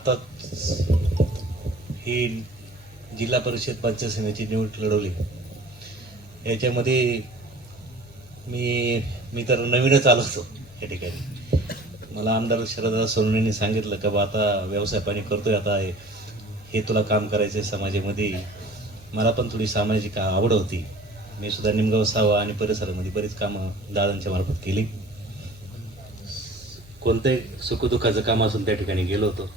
आत्ताच ही जिल्हा परिषद पंचायत समितीची निवडणूक लढवली. याच्यामध्ये मी तर नवीनच आलो होतो या ठिकाणी. मला आमदार शरददादा सोनवणेंनी सांगितलं का बा आता व्यवसाय पाणी करतोय, आता हे तुला काम करायचं आहे समाजामध्ये. मला पण थोडी सामाजिक आवड होती. मी सुद्धा निमगाव सावा आणि परिसरामध्ये बरीच कामं दादांच्या मार्फत केली. कोणत्याही सुखदुःखाचं काम असून त्या ठिकाणी गेलो होतो.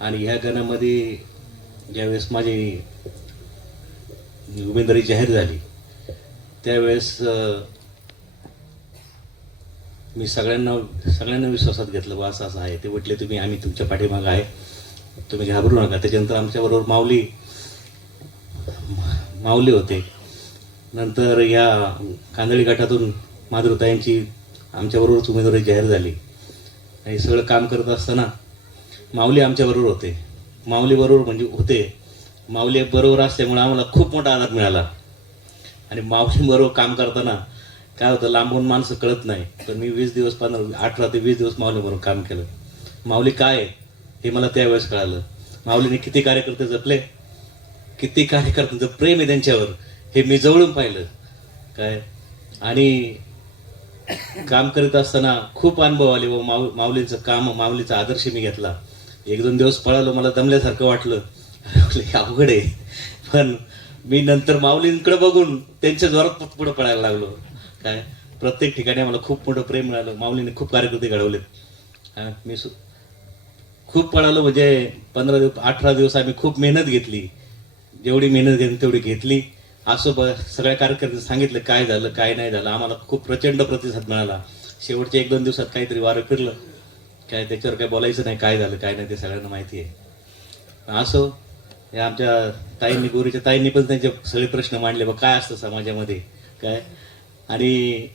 आणि ह्या गणामध्ये ज्यावेळेस माझी उमेदवारी जाहीर झाली त्यावेळेस मी सगळ्यांना विश्वासात घेतलं, बा असं आहे. ते म्हटले आम्ही तुमच्या पाठीमागं आहे, तुम्ही घाबरू नका. त्याच्यानंतर आमच्याबरोबर माऊली होते. नंतर या कांदळी गटातून माधुरताईंची आमच्याबरोबरच उमेदवारी जाहीर झाली. हे सगळं काम करत असताना माऊली आमच्याबरोबर होते. माऊली बरोबर असल्यामुळे आम्हाला खूप मोठा आधार मिळाला. आणि माऊली बरोबर काम करताना काय होतं, लांबून माणसं कळत नाही, पण मी 18 ते 20 दिवस माऊलीबरोबर काम केलं. माऊली काय आहे हे मला त्यावेळेस कळालं. माऊलीने किती कार्यकर्ते जपले, किती कार्यकर्त्यांचं प्रेम आहे त्यांच्यावर हे मी जवळून पाहिलं काय. आणि काम करीत असताना खूप अनुभव आले व माऊलींचं काम, माऊलीचा आदर्श मी घेतला. 1-2 दिवस पळालो, मला दमल्यासारखं वाटलं, अवघड आहे. पण मी नंतर माऊलींकडे बघून त्यांच्या जोरात पुढे पळायला लागलो काय. प्रत्येक ठिकाणी मला खूप मोठं प्रेम मिळालं. माऊलीने खूप कार्यकर्ते घडवलेत. मी खूप पळालो, म्हणजे 18 दिवस आम्ही खूप मेहनत घेतली. जेवढी मेहनत घेतली तेवढी घेतली. असं सगळ्या कार्यकर्ते सांगितलं काय झालं काय नाही झालं. आम्हाला खूप प्रचंड प्रतिसाद मिळाला. शेवटच्या 1-2 दिवसात काहीतरी वारं फिरलं काय, त्याच्यावर काय बोलायचं नाही, काय झालं काय नाही ते सगळ्यांना माहिती आहे. असो, हे आमच्या ताईंनी, गोरीच्या ताईंनी पण त्यांचे सगळे प्रश्न मांडले, बा काय असतं समाजामध्ये काय. आणि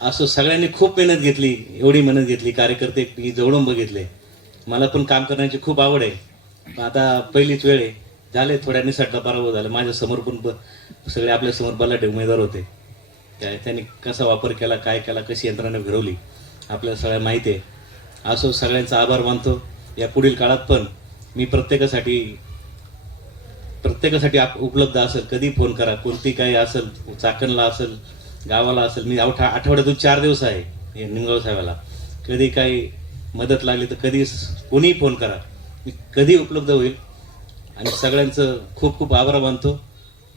असं सगळ्यांनी खूप मेहनत घेतली. एवढी मेहनत घेतली, कार्यकर्ते मी जवळून बघितले. मला पण काम करण्याची खूप आवड आहे. आता पहिलीच वेळ आहे, झाले थोड्या निसटला पराभव झाला. माझ्या समोर पण सगळे आपल्या समोर बलाढ्य उमेदवार होते काय. त्यांनी कसा वापर केला, काय केला, कशी यंत्रणा फिरवली आपल्याला सगळ्या माहिती आहे. असो, सगळ्यांचा आभार मानतो. या पुढील काळात पण मी प्रत्येकासाठी उपलब्ध असेल. कधी फोन करा, कोणती काही असेल, चाकणला असेल, गावाला असेल. मी आठवड्यातून 4 दिवस आहे निमगाव साहेबाला. कधी काही मदत लागली तर कधी कोणीही फोन करा, मी कधी उपलब्ध होईल. आणि सगळ्यांचं खूप खूप आभार मानतो.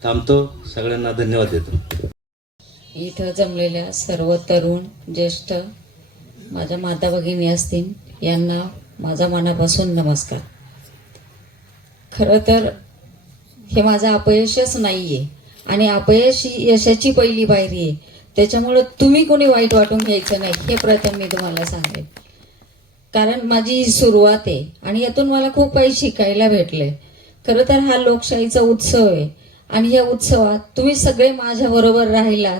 थांबतो. सगळ्यांना धन्यवाद देतो. इथं जमलेल्या सर्व तरुण ज्येष्ठ माझ्या माता भगिनी असतील, यांना माझा मनापासून नमस्कार. खरं तर हे माझं अपयशच नाहीये आणि अपयश ही यशाची पहिली पायरी आहे. त्याच्यामुळं तुम्ही कोणी वाईट वाटून घ्यायचं नाही, हे प्रथम मी तुम्हाला सांगेन. कारण माझी सुरुवात आहे आणि यातून मला खूप काही शिकायला भेटले. खरं तर हा लोकशाहीचा उत्सव आहे आणि या उत्सवात तुम्ही सगळे माझ्या बरोबर राहिलात.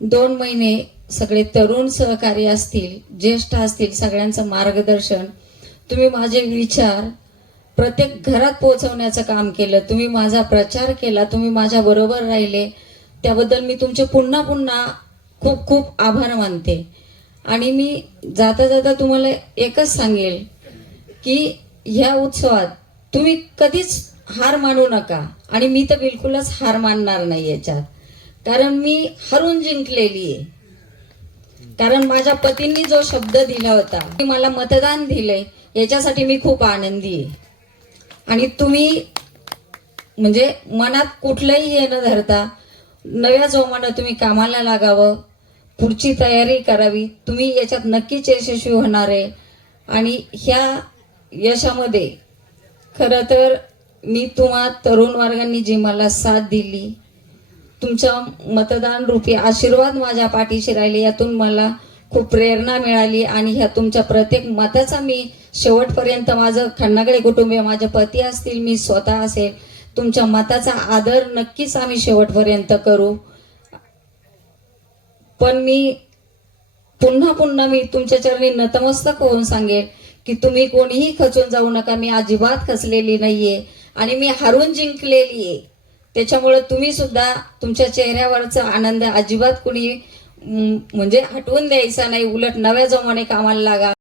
2 महिने सगळे तरुण सहकारी असतील, ज्येष्ठ असतील, सगळ्यांचं मार्गदर्शन, तुम्ही माझे विचार प्रत्येक घरात पोहोचवण्याचं काम केलं. तुम्ही माझा प्रचार केला, तुम्ही माझ्या बरोबर राहिले, त्याबद्दल मी तुमचे पुन्हा पुन्हा खूप खूप आभार मानते. आणि मी जाता जाता तुम्हाला एकच सांगेल की ह्या उत्सवात तुम्ही कधीच हार मानू नका. आणि मी तर बिलकुलच हार मानणार नाही याच्यात, कारण मी हरून जिंकलेली आहे. कारण माझ्या पतींनी जो शब्द दिला होता, मला मतदान दिले, याच्यासाठी मी खूप आनंदी आहे. आणि तुम्ही म्हणजे मनात कुठलंही हे न धरता नव्या जोमानं तुम्ही कामाला लागावं, पुढची तयारी करावी. तुम्ही याच्यात नक्कीच यशस्वी होणार आहे. आणि ह्या यशामध्ये खरं तर मी तुम्हा तरुण वर्गांनी जी मला साथ दिली, तुमच्या मतदान रूपी आशीर्वाद माझ्या पाठीशी राहिले, यातून मला खूप प्रेरणा मिळाली. आणि ह्या तुमच्या प्रत्येक मताचा मी शेवटपर्यंत, माझं खन्नागळे कुटुंबीय, माझे पती असतील, मी स्वतः असेल, तुमच्या मताचा आदर नक्कीच आम्ही शेवटपर्यंत करू. पण मी पुन्हा मी तुमच्या चरणी नतमस्तक होऊन सांगेल की तुम्ही कोणीही खचून जाऊ नका. मी अजिबात खचलेली नाहीये आणि मी हारून जिंकलेली आहे. त्याच्यामुळे तुम्ही सुद्धा तुमच्या चेहऱ्यावरचा आनंद अजिबात कुणी म्हणजे हटवून द्यायचा नाही. उलट नव्या जोमाने कामाला लागा.